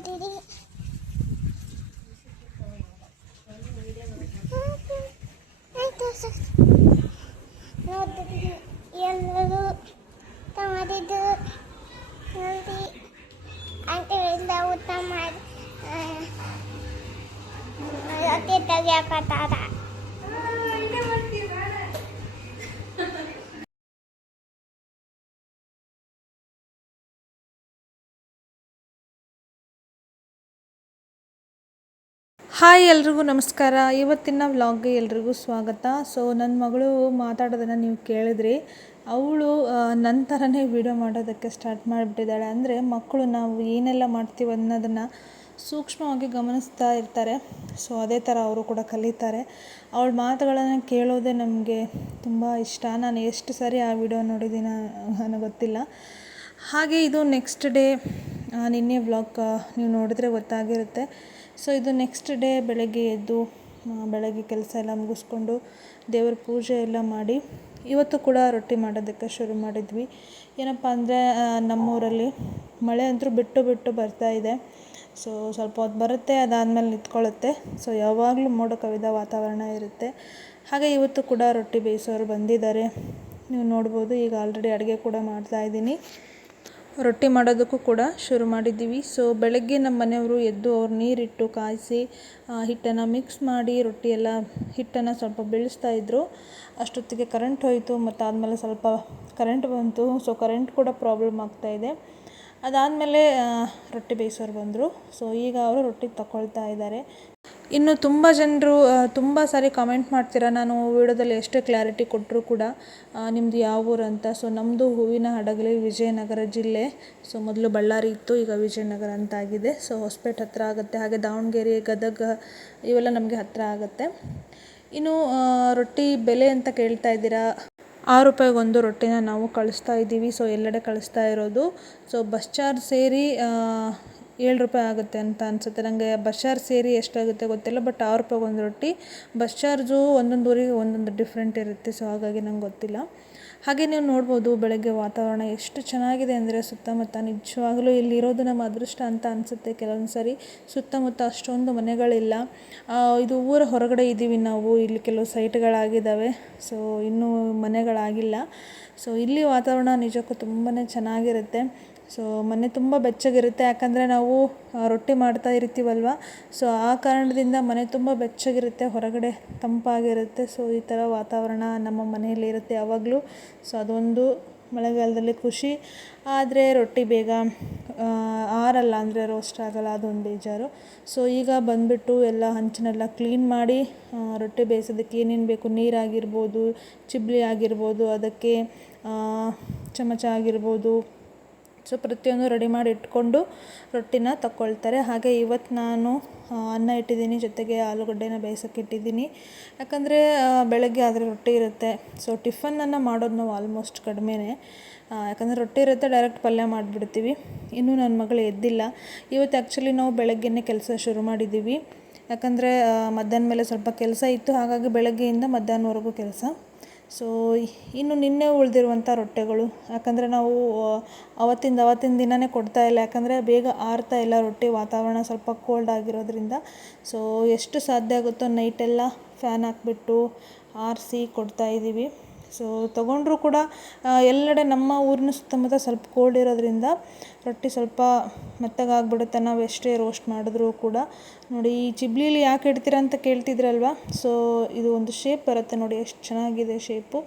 ನೋಡಿರಿ ನೋಡಿರಿ ಎಲ್ಲರೂ ಮಾಡಿದ್ದು ನೋಡಿ ಅಂಟಿಗಳಿಂದ ಊಟ ಮಾಡಿ ರೊಟ್ಟಿ ತೆಗಿಯಕತ್ತಾರ. ಹಾಯ್ ಎಲ್ರಿಗೂ ನಮಸ್ಕಾರ. ಇವತ್ತಿನ ವ್ಲಾಗ್ಗೆ ಎಲ್ರಿಗೂ ಸ್ವಾಗತ. ಸೊ ನನ್ನ ಮಗಳು ಮಾತಾಡೋದನ್ನು ನೀವು ಕೇಳಿದ್ರಿ. ಅವಳು ನನ್ನ ಥರನೇ ವೀಡಿಯೋ ಮಾಡೋದಕ್ಕೆ ಸ್ಟಾರ್ಟ್ ಮಾಡಿಬಿಟ್ಟಿದ್ದಾಳೆ. ಅಂದರೆ ಮಕ್ಕಳು ನಾವು ಏನೆಲ್ಲ ಮಾಡ್ತೀವಿ ಅನ್ನೋದನ್ನು ಸೂಕ್ಷ್ಮವಾಗಿ ಗಮನಿಸ್ತಾ ಇರ್ತಾರೆ. ಸೊ ಅದೇ ಥರ ಅವರು ಕೂಡ ಕಲಿತಾರೆ. ಅವಳ ಮಾತುಗಳನ್ನು ಕೇಳೋದೇ ನಮಗೆ ತುಂಬ ಇಷ್ಟ. ನಾನು ಎಷ್ಟು ಸಾರಿ ಆ ವಿಡಿಯೋ ನೋಡಿದ್ದೀನಿ ನನಗೆ ಗೊತ್ತಿಲ್ಲ. ಹಾಗೆ ಇದು ನೆಕ್ಸ್ಟ್ ಡೇ ನಿನ್ನೆ ವ್ಲಾಗ್ ನೀವು ನೋಡಿದ್ರೆ ಗೊತ್ತಾಗಿರುತ್ತೆ. ಸೊ ಇದು ನೆಕ್ಸ್ಟ್ ಡೇ ಬೆಳಗ್ಗೆ ಎದ್ದು ಬೆಳಗ್ಗೆ ಕೆಲಸ ಎಲ್ಲ ಮುಗಿಸ್ಕೊಂಡು ದೇವರ ಪೂಜೆ ಎಲ್ಲ ಮಾಡಿ ಇವತ್ತು ಕೂಡ ರೊಟ್ಟಿ ಮಾಡೋದಕ್ಕೆ ಶುರು ಮಾಡಿದ್ವಿ. ಏನಪ್ಪ ಅಂದರೆ ನಮ್ಮೂರಲ್ಲಿ ಮಳೆ ಅಂತೂ ಬಿಟ್ಟು ಬರ್ತಾಯಿದೆ. ಸೊ ಸ್ವಲ್ಪ ಹೊತ್ತು ಬರುತ್ತೆ, ಅದಾದಮೇಲೆ ನಿಂತ್ಕೊಳ್ಳುತ್ತೆ. ಸೊ ಯಾವಾಗಲೂ ಮೋಡ ಕವಿದ ವಾತಾವರಣ ಇರುತ್ತೆ. ಹಾಗೆ ಇವತ್ತು ಕೂಡ ರೊಟ್ಟಿ ಬೇಯಿಸೋರು ಬಂದಿದ್ದಾರೆ, ನೀವು ನೋಡ್ಬೋದು. ಈಗ ಆಲ್ರೆಡಿ ಅಡುಗೆ ಕೂಡ ಮಾಡ್ತಾಯಿದ್ದೀನಿ. ರೊಟ್ಟಿ ಮಾಡೋದಕ್ಕೂ ಕೂಡ ಶುರು ಮಾಡಿದ್ದೀವಿ. ಸೊ ಬೆಳಗ್ಗೆ ನಮ್ಮ ಮನೆಯವರು ಎದ್ದು ಅವ್ರು ನೀರಿಟ್ಟು ಕಾಯಿಸಿ ಹಿಟ್ಟನ್ನು ಮಿಕ್ಸ್ ಮಾಡಿ ರೊಟ್ಟಿ ಎಲ್ಲ ಹಿಟ್ಟನ್ನು ಸ್ವಲ್ಪ ಬೆಳೆಸ್ತಾಯಿದ್ರು. ಅಷ್ಟೊತ್ತಿಗೆ ಕರೆಂಟ್ ಹೋಯಿತು, ಮತ್ತು ಆದಮೇಲೆ ಸ್ವಲ್ಪ ಕರೆಂಟ್ ಬಂತು. ಸೊ ಕರೆಂಟ್ ಕೂಡ ಪ್ರಾಬ್ಲಮ್ ಆಗ್ತಾಯಿದೆ. ಅದಾದಮೇಲೆ ರೊಟ್ಟಿ ಬೇಯಿಸೋರು ಬಂದರು. ಸೊ ಈಗ ಅವರು ರೊಟ್ಟಿ ತಗೊಳ್ತಾ ಇದ್ದಾರೆ. ಇನ್ನು ತುಂಬ ಜನರು ತುಂಬ ಸಾರಿ ಕಮೆಂಟ್ ಮಾಡ್ತೀರಾ, ನಾನು ವಿಡಿಯೋದಲ್ಲಿ ಎಷ್ಟೇ ಕ್ಲಾರಿಟಿ ಕೊಟ್ಟರೂ ಕೂಡ ನಿಮ್ಮದು ಯಾವ ಊರು ಅಂತ. ಸೊ ನಮ್ಮದು ಹೂವಿನ ಹಡಗಲಿ, ವಿಜಯನಗರ ಜಿಲ್ಲೆ. ಸೊ ಮೊದಲು ಬಳ್ಳಾರಿ ಇತ್ತು, ಈಗ ವಿಜಯನಗರ ಅಂತ ಆಗಿದೆ. ಸೊ ಹೊಸಪೇಟೆ ಹತ್ತಿರ ಆಗುತ್ತೆ. ಹಾಗೆ ದಾವಣಗೆರೆ, ಗದಗ ಇವೆಲ್ಲ ನಮಗೆ ಹತ್ತಿರ ಆಗುತ್ತೆ. ಇನ್ನು ರೊಟ್ಟಿ ಬೆಲೆ ಅಂತ ಕೇಳ್ತಾ ಇದ್ದೀರಾ. 6 ರೂಪಾಯಿಗೊಂದು ರೊಟ್ಟಿನ ನಾವು ಕಳಿಸ್ತಾ ಇದ್ದೀವಿ. ಸೊ ಎಲ್ಲೆಡೆ ಕಳಿಸ್ತಾ ಇರೋದು. ಸೊ ಬಸ್ ಚಾರ್ಜ್ ಸೇರಿ 7 ರೂಪಾಯಿ ಆಗುತ್ತೆ ಅಂತ ಅನಿಸುತ್ತೆ. ನನಗೆ ಬಸ್ ಚಾರ್ಜ್ ಸೇರಿ ಎಷ್ಟಾಗುತ್ತೆ ಗೊತ್ತಿಲ್ಲ, ಬಟ್ 6 ರೂಪಾಯಿಗೊಂದು ರೊಟ್ಟಿ. ಬಸ್ ಚಾರ್ಜು ಒಂದೊಂದು ಊರಿಗೆ ಒಂದೊಂದು ಡಿಫ್ರೆಂಟ್ ಇರುತ್ತೆ. ಸೊ ಹಾಗಾಗಿ ನಂಗೆ ಗೊತ್ತಿಲ್ಲ. ಹಾಗೆ ನೀವು ನೋಡ್ಬೋದು ಬೆಳಗ್ಗೆ ವಾತಾವರಣ ಎಷ್ಟು ಚೆನ್ನಾಗಿದೆ ಅಂದರೆ ಸುತ್ತಮುತ್ತ. ನಿಜವಾಗಲೂ ಇಲ್ಲಿರೋದು ನಮ್ಮ ಅದೃಷ್ಟ ಅಂತ ಅನಿಸುತ್ತೆ. ಕೆಲವೊಂದು ಸಾರಿ ಸುತ್ತಮುತ್ತ ಅಷ್ಟೊಂದು ಮನೆಗಳಿಲ್ಲ. ಇದು ಊರ ಹೊರಗಡೆ ಇದ್ದೀವಿ ನಾವು. ಇಲ್ಲಿ ಕೆಲವು ಸೈಟ್ಗಳಾಗಿದ್ದಾವೆ. ಸೊ ಇನ್ನೂ ಮನೆಗಳಾಗಿಲ್ಲ. ಸೊ ಇಲ್ಲಿ ವಾತಾವರಣ ನಿಜಕ್ಕೂ ತುಂಬಾ ಚೆನ್ನಾಗಿರುತ್ತೆ. ಸೊ ಮನೆ ತುಂಬ ಬೆಚ್ಚಗಿರುತ್ತೆ, ಯಾಕಂದರೆ ನಾವು ರೊಟ್ಟಿ ಮಾಡ್ತಾ ಇರ್ತೀವಲ್ವ. ಸೊ ಆ ಕಾರಣದಿಂದ ಮನೆ ತುಂಬ ಬೆಚ್ಚಗಿರುತ್ತೆ, ಹೊರಗಡೆ ತಂಪಾಗಿರುತ್ತೆ. ಸೊ ಈ ಥರ ವಾತಾವರಣ ನಮ್ಮ ಮನೆಯಲ್ಲಿ ಇರುತ್ತೆ ಯಾವಾಗಲೂ. ಸೊ ಅದೊಂದು ಮಳೆಗಾಲದಲ್ಲಿ ಖುಷಿ. ಆದರೆ ರೊಟ್ಟಿ ಬೇಗ ಆರಲ್ಲ, ಅಂದರೆ ರೋಸ್ಟ್ ಆಗಲ್ಲ, ಅದೊಂದು ಬೇಜಾರು. ಸೊ ಈಗ ಬಂದುಬಿಟ್ಟು ಎಲ್ಲ ಹಂಚನ್ನೆಲ್ಲ ಕ್ಲೀನ್ ಮಾಡಿ ರೊಟ್ಟಿ ಬೇಯಿಸೋದಕ್ಕೆ ಏನೇನು ಬೇಕು, ನೀರಾಗಿರ್ಬೋದು, ಚಿಬ್ಲಿ ಆಗಿರ್ಬೋದು, ಅದಕ್ಕೆ ಚಮಚ ಆಗಿರ್ಬೋದು, ಸೊ ಪ್ರತಿಯೊಂದು ರೆಡಿ ಮಾಡಿ ಇಟ್ಕೊಂಡು ರೊಟ್ಟಿನ ತಗೊಳ್ತಾರೆ. ಹಾಗೆ ಇವತ್ತು ನಾನು ಅನ್ನ ಇಟ್ಟಿದ್ದೀನಿ, ಜೊತೆಗೆ ಆಲೂಗಡ್ಡೆನ ಬೇಯಿಸೋಕ್ಕೆ ಇಟ್ಟಿದ್ದೀನಿ. ಯಾಕಂದರೆ ಬೆಳಗ್ಗೆ ಆದರೆ ರೊಟ್ಟಿ ಇರುತ್ತೆ. ಸೊ ಟಿಫನನ್ನು ಮಾಡೋದು ನಾವು ಆಲ್ಮೋಸ್ಟ್ ಕಡಿಮೆನೇ, ಯಾಕಂದರೆ ರೊಟ್ಟಿ ಇರುತ್ತೆ, ಡೈರೆಕ್ಟ್ ಪಲ್ಯ ಮಾಡಿಬಿಡ್ತೀವಿ. ಇನ್ನೂ ನನ್ನ ಮಗಳು ಎದ್ದಿಲ್ಲ. ಇವತ್ತು ಆ್ಯಕ್ಚುಲಿ ನಾವು ಬೆಳಗ್ಗೆನೇ ಕೆಲಸ ಶುರು ಮಾಡಿದ್ದೀವಿ. ಯಾಕಂದರೆ ಮಧ್ಯಾಹ್ನ ಮೇಲೆ ಸ್ವಲ್ಪ ಕೆಲಸ ಇತ್ತು, ಹಾಗಾಗಿ ಬೆಳಗ್ಗೆಯಿಂದ ಮಧ್ಯಾಹ್ನವರೆಗೂ ಕೆಲಸ. ಸೊ ಇನ್ನು ನಿನ್ನೆ ಉಳಿದಿರುವಂಥ ರೊಟ್ಟಿಗಳು, ಯಾಕಂದರೆ ನಾವು ಅವತ್ತಿನ ದಿನವೇ ಕೊಡ್ತಾಯಿಲ್ಲ, ಯಾಕಂದರೆ ಬೇಗ ಆರ್ತಾ ಇಲ್ಲ ರೊಟ್ಟಿ, ವಾತಾವರಣ ಸ್ವಲ್ಪ ಕೋಲ್ಡ್ ಆಗಿರೋದ್ರಿಂದ. ಸೊ ಎಷ್ಟು ಸಾಧ್ಯ ಆಗುತ್ತೋ ನೈಟೆಲ್ಲ ಫ್ಯಾನ್ ಹಾಕ್ಬಿಟ್ಟು ಆರಿಸಿ ಕೊಡ್ತಾಯಿದ್ದೀವಿ. ಸೊ ತೊಗೊಂಡ್ರೂ ಕೂಡ ಎಲ್ಲೆಡೆ ನಮ್ಮ ಊರಿನ ಸುತ್ತಮುತ್ತ ಸ್ವಲ್ಪ ಕೋಲ್ಡ್ ಇರೋದ್ರಿಂದ ರೊಟ್ಟಿ ಸ್ವಲ್ಪ ಮೆತ್ತಗಾಗ್ಬಿಡುತ್ತೆ, ನಾವು ಎಷ್ಟೇ ರೋಸ್ಟ್ ಮಾಡಿದ್ರೂ ಕೂಡ. ನೋಡಿ, ಈ ಚಿಬ್ಲೀಲಿ ಯಾಕೆ ಇಡ್ತೀರ ಅಂತ ಕೇಳ್ತಿದ್ರಲ್ವ. ಸೊ ಇದು ಒಂದು ಶೇಪ್ ಬರುತ್ತೆ ನೋಡಿ, ಎಷ್ಟು ಚೆನ್ನಾಗಿದೆ ಶೇಪು.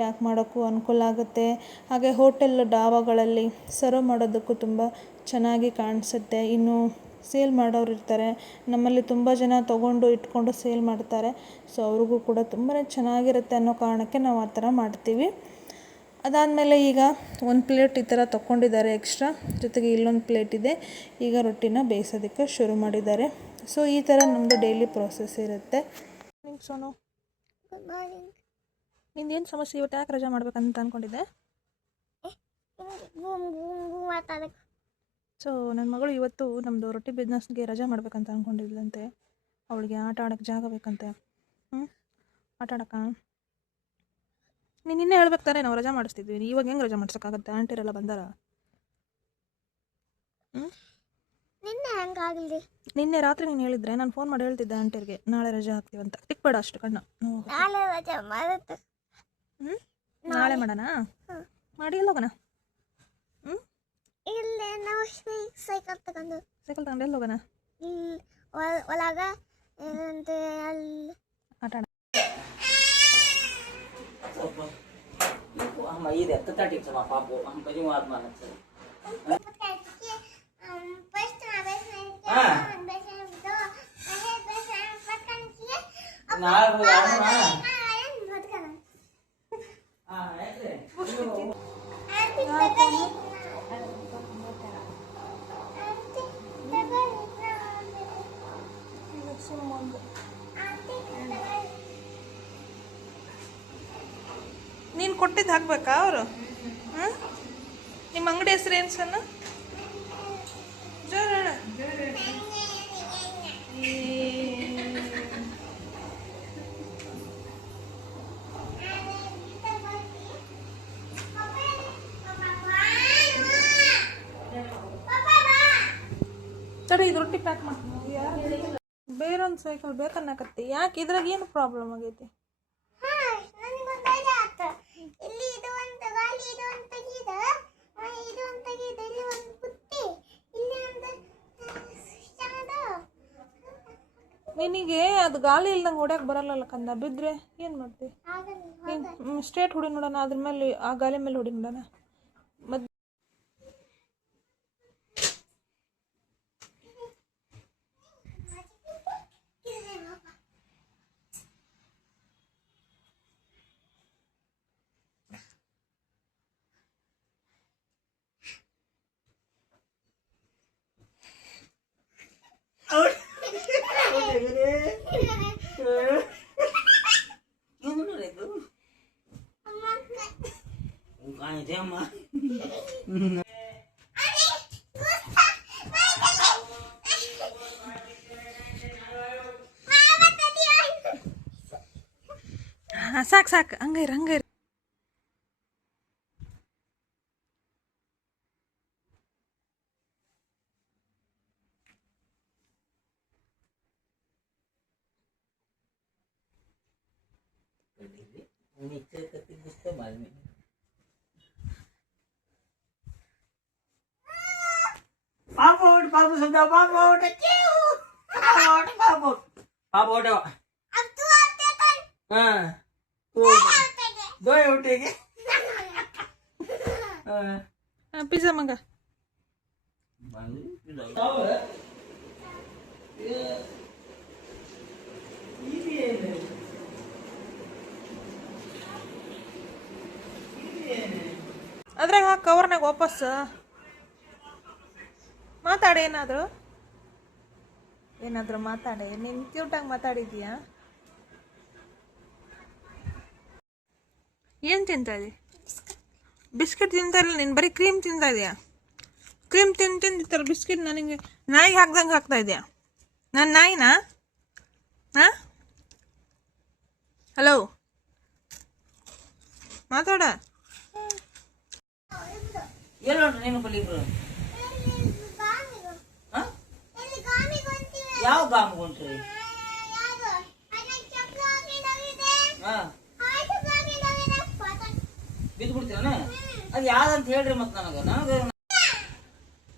ಪ್ಯಾಕ್ ಮಾಡೋಕ್ಕೂ ಅನುಕೂಲ ಆಗುತ್ತೆ. ಹಾಗೆ ಹೋಟೆಲ್ ಡಾಬಾಗಳಲ್ಲಿ ಸರ್ವ್ ಮಾಡೋದಕ್ಕೂ ತುಂಬ ಚೆನ್ನಾಗಿ ಕಾಣಿಸುತ್ತೆ. ಇನ್ನು ಸೇಲ್ ಮಾಡೋರು ಇರ್ತಾರೆ ನಮ್ಮಲ್ಲಿ, ತುಂಬ ಜನ ತೊಗೊಂಡು ಇಟ್ಕೊಂಡು ಸೇಲ್ ಮಾಡ್ತಾರೆ. ಸೊ ಅವ್ರಿಗೂ ಕೂಡ ತುಂಬಾ ಚೆನ್ನಾಗಿರುತ್ತೆ ಅನ್ನೋ ಕಾರಣಕ್ಕೆ ನಾವು ಆ ಥರ ಮಾಡ್ತೀವಿ. ಅದಾದಮೇಲೆ ಈಗ ಒಂದು ಪ್ಲೇಟ್ ಈ ಥರ ತೊಗೊಂಡಿದ್ದಾರೆ ಎಕ್ಸ್ಟ್ರಾ, ಜೊತೆಗೆ ಇಲ್ಲೊಂದು ಪ್ಲೇಟ್ ಇದೆ. ಈಗ ರೊಟ್ಟಿನ ಬೇಯಿಸೋದಕ್ಕೆ ಶುರು ಮಾಡಿದ್ದಾರೆ. ಸೊ ಈ ಥರ ನಮ್ಮದು ಡೈಲಿ ಪ್ರೋಸೆಸ್ ಇರುತ್ತೆ. ಸೋನು, ನಿಂದೇನು ಸಮಸ್ಯೆ? ಇವತ್ತು ಯಾಕೆ ರಜಾ ಮಾಡ್ಬೇಕಂತ ಅಂದ್ಕೊಂಡಿದ್ದೆ? ಸೊ ನನ್ನ ಮಗಳು ಇವತ್ತು ನಮ್ಮದು ರೊಟ್ಟಿ ಬಿಸ್ನೆಸ್ಗೆ ರಜಾ ಮಾಡ್ಬೇಕಂತ ಅಂದ್ಕೊಂಡಿದ್ಲಂತೆ. ಅವಳಿಗೆ ಆಟ ಆಡೋಕ್ಕೆ ಜಾಗ ಬೇಕಂತೆ. ಆಟ ಆಡೋಕ್ಕ ನೀನು ನಿನ್ನೆ ಹೇಳ್ಬೇಕು ತಾನೆ, ನಾವು ರಜಾ ಮಾಡಿಸ್ತಿದ್ವಿ. ಇವಾಗ ಹೆಂಗೆ ರಜಾ ಮಾಡ್ಸೋಕ್ಕಾಗತ್ತೆ? ಆಂಟಿರೆಲ್ಲ ಬಂದಾರ. ನಿನ್ನೆ ಹಂಗಾಗಲಿ. ನಿನ್ನೆ ರಾತ್ರಿ ನೀನು ಹೇಳಿದ್ರೆ ನಾನು ಫೋನ್ ಮಾಡಿ ಹೇಳ್ತಿದ್ದೆ ಆಂಟಿಯರಿಗೆ ನಾಳೆ ರಜೆ ಹಾಕ್ತೀವಂತ. ತಿಕ್ಬೇಡ ಅಷ್ಟು ಕಣ್ಣ. ನಾಳೆ ರಜೆ ಮಾಡುತ್ತೆ. ನಾಳೆ ಮಾಡೋಣ. ಮಾಡಿ ಎಲ್ಲಿ ಹೋಗೋಣ? ಇಲ್ಲೇ ನಾವು ಸೈಕಲ್ ತಗೊಂಡು ಎಲ್ಲಿ ಹೋಗೋಣ? ಒಳಗ ಅಲ್ಲಿ ಆಟ ಆಡ. हम ये देखते थे ठीक से पापा को हम कहीं बात मानते थे फर्स्ट में बेस नहीं हां बेस दो पहले बेस पटकन किए ना वो यार ना बहुत करना हां ऐसे आंटी तगड़ी आंटी ನೀನು ಕೊಟ್ಟಿದ್ದು ಹಾಕ್ಬೇಕಾ ಅವರು? ನಿಮ್ಮ ಅಂಗಡಿ ಹೆಸರು ಏನು ಸಣ್ಣ? ಜೋರ ತಡಿ, ಇದು ರೊಟ್ಟಿ ಪ್ಯಾಕ್ ಮಾಡ್ತೀನಿ. ಯಾರು ಬೇರೊಂದು ಸೈಕಲ್ ಬೇಕನ್ನಕತ್ತಿ? ಯಾಕೆ? ಇದ್ರಾಗ ಏನು ಪ್ರಾಬ್ಲಮ್ ಆಗೈತಿ? ಇಲ್ಲಿ ಇದು ಒಂದು ಗಾಲಿ, ಇದು ಒಂದು ತೆಗೀದ, ಇದು ಒಂದು ತೆಗೀದ, ಇಲ್ಲಿ ಒಂದು ಪುಟ್ಟಿ, ಇಲ್ಲಿ ಒಂದು ಚಂದ. ನಿನಗೆ ಅದು ಗಾಳಿ ಇಲ್ದಂಗೆ ಹೊಡ್ಯಕ್ಕೆ ಬರಲ್ಲಲ್ಲ ಕಂದ. ಬಿದ್ದರೆ ಏನು ಮಾಡ್ತಿ? ಸ್ಟ್ರೇಟ್ ಹೊಡಿ ನೋಡೋಣ, ಅದ್ರ ಮೇಲೆ ಆ ಗಾಲಿ ಮೇಲೆ ಹೊಡಿ ನೋಡೋಣ. ಮತ್ತೆ कहीं थे अम्मा ಸಾಕು ಸಾಕು, ಹಂಗೈರು ಹಂಗೈರು. नीचे करती गुस्से बाल में पापा सुधा पापा क्यों पापा अब तू आते तो हाँ दो उठेंगे ಪಿಜ್ಜಾ ಮಗ. ಅದ್ರಾಗ ಹಾಕಿ ಕವರ್ನಾಗ ವಾಪಸ್ ಮಾತಾಡಿ. ಏನಾದರೂ ಮಾತಾಡಿ. ನೀನು ಕ್ಯೂಟಾಗಿ ಮಾತಾಡಿದೀಯಾ? ಏನು ತಿಂತಾ ಇದೀಯ? ಬಿಸ್ಕಿಟ್ ತಿಂತಾ ಇಲ್ಲ ನೀನು, ಬರೀ ಕ್ರೀಮ್ ತಿಂತಾ ಇದೆಯಾ? ಕ್ರೀಮ್ ತಿಂದಿತ್ತಲ್ಲ ಬಿಸ್ಕಿಟ್ ನನಗೆ ನಾಯಿಗೆ ಹಾಕ್ದಂಗೆ ಹಾಕ್ತಾ ಇದೆಯಾ? ನನ್ನ ನಾಯಿನಾ? ಹಾಂ, ಹಲೋ ಮಾತಾಡ. ಎಲ್ಲೋ ನೀನು ಬಲಿಬ್ರು ಯಾವ ಗಾಮ್ ಕೊಂಡ್ರಿ? ಬಿದ್ದು ಬಿಡ್ತೀರ? ಅದು ಯಾವ್ದಂತ ಹೇಳ್ರಿ ಮತ್ತೆ ನನಗೆ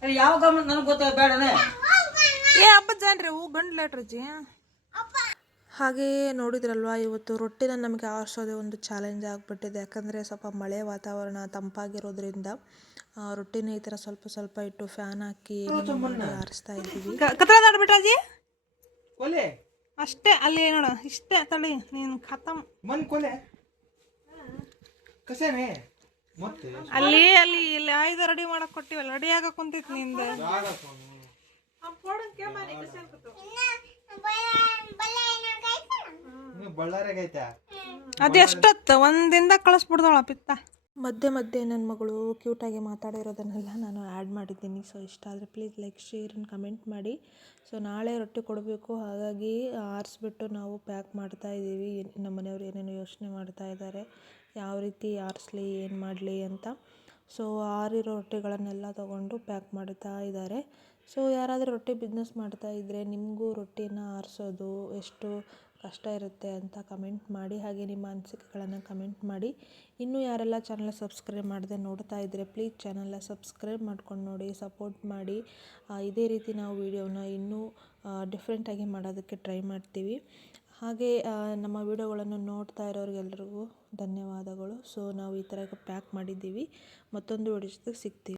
ಅಲ್ಲಿ ಯಾವ ಗಾಮ್ ಅಂತ ನನಗೆ ಗೊತ್ತಾಗ ಬೇಡನೆ. ಏ ಹಬ್ಬದ ಜಾನ್ರಿ ಹೂ ಗಂಡು ಲೇಟ್ರಜ್ಜಿ. ಹಾಗೆ ನೋಡಿದ್ರಲ್ವ, ಇವತ್ತು ರೊಟ್ಟಿನ ನಮಗೆ ಆರಿಸೋದೇ ಒಂದು ಚಾಲೆಂಜ್ ಆಗಿಬಿಟ್ಟಿದೆ. ಯಾಕಂದರೆ ಸ್ವಲ್ಪ ಮಳೆ ವಾತಾವರಣ ತಂಪಾಗಿರೋದ್ರಿಂದ ರೊಟ್ಟಿನ ಈ ಥರ ಸ್ವಲ್ಪ ಸ್ವಲ್ಪ ಇಟ್ಟು ಫ್ಯಾನ್ ಹಾಕಿ ಆರಿಸ್ತಾ ಇದ್ದೀವಿ. ಕತ್ಲಾಡ್ಬಿಟ್ಟಾಜಿ ಅಷ್ಟೇ. ಅಲ್ಲಿ ನೋಡ ಇಷ್ಟೇ ತಳಿ ನೀನು ಖತಮ್. ಅಲ್ಲಿ ಅಲ್ಲಿ ಇಲ್ಲಿ ಆಯ್ದ ರೆಡಿ ಮಾಡಕ್ ಕೊಟ್ಟಿವಲ್ಲ, ರೆಡಿ ಆಗಕ್ ಕುಂತೈತಿ ನಿಂದ. ಅದೆಷ್ಟೊತ್ತ ಒಂದಿಂದ ಕಳಿಸ್ಬಿಡ್ದೋಳ ಪಿತ್ತ. ಮಧ್ಯೆ ಮಧ್ಯೆ ನನ್ನ ಮಗಳು ಕ್ಯೂಟಾಗಿ ಮಾತಾಡಿರೋದನ್ನೆಲ್ಲ ನಾನು ಆ್ಯಡ್ ಮಾಡಿದ್ದೀನಿ. ಸೊ ಇಷ್ಟ ಆದರೆ please like, share and comment ಮಾಡಿ. ಸೊ ನಾಳೆ ರೊಟ್ಟಿ ಕೊಡಬೇಕು, ಹಾಗಾಗಿ ಆರಿಸ್ಬಿಟ್ಟು ನಾವು ಪ್ಯಾಕ್ ಮಾಡ್ತಾ ಇದ್ದೀವಿ. ನಮ್ಮ ಮನೆಯವರು ಏನೇನೋ ಯೋಚನೆ ಮಾಡ್ತಾ ಇದ್ದಾರೆ, ಯಾವ ರೀತಿ ಆರಿಸ್ಲಿ ಏನು ಮಾಡಲಿ ಅಂತ. ಸೊ ಆರಿರೋ ರೊಟ್ಟಿಗಳನ್ನೆಲ್ಲ ತೊಗೊಂಡು ಪ್ಯಾಕ್ ಮಾಡ್ತಾ ಇದ್ದಾರೆ. ಸೊ ಯಾರಾದರೂ ರೊಟ್ಟಿ ಬಿಸ್ನೆಸ್ ಮಾಡ್ತಾ ಇದ್ದರೆ ನಿಮಗೂ ರೊಟ್ಟಿನ ಆರಿಸೋದು ಎಷ್ಟು ಕಷ್ಟ ಇರುತ್ತೆ ಅಂತ ಕಮೆಂಟ್ ಮಾಡಿ, ಹಾಗೆ ನಿಮ್ಮ ಅನಿಸಿಕೆಗಳನ್ನು ಕಮೆಂಟ್ ಮಾಡಿ. ಇನ್ನೂ ಯಾರೆಲ್ಲ ಚಾನಲ್ ಸಬ್ಸ್ಕ್ರೈಬ್ ಮಾಡದೆ ನೋಡ್ತಾ ಇದ್ದರೆ ಪ್ಲೀಸ್ ಚಾನಲ್ನ ಸಬ್ಸ್ಕ್ರೈಬ್ ಮಾಡ್ಕೊಂಡು ನೋಡಿ, ಸಪೋರ್ಟ್ ಮಾಡಿ. ಇದೇ ರೀತಿ ನಾವು ವೀಡಿಯೋನ ಇನ್ನೂ ಡಿಫ್ರೆಂಟಾಗಿ ಮಾಡೋದಕ್ಕೆ ಟ್ರೈ ಮಾಡ್ತೀವಿ. ಹಾಗೆ ನಮ್ಮ ವೀಡಿಯೋಗಳನ್ನು ನೋಡ್ತಾ ಇರೋರಿಗೆಲ್ರಿಗೂ ಧನ್ಯವಾದಗಳು. ಸೊ ನಾವು ಈ ಥರ ಪ್ಯಾಕ್ ಮಾಡಿದ್ದೀವಿ. ಮತ್ತೊಂದು ವಿಡಿಯೋ ಜೊತೆಗೆ ಸಿಗ್ತೀವಿ.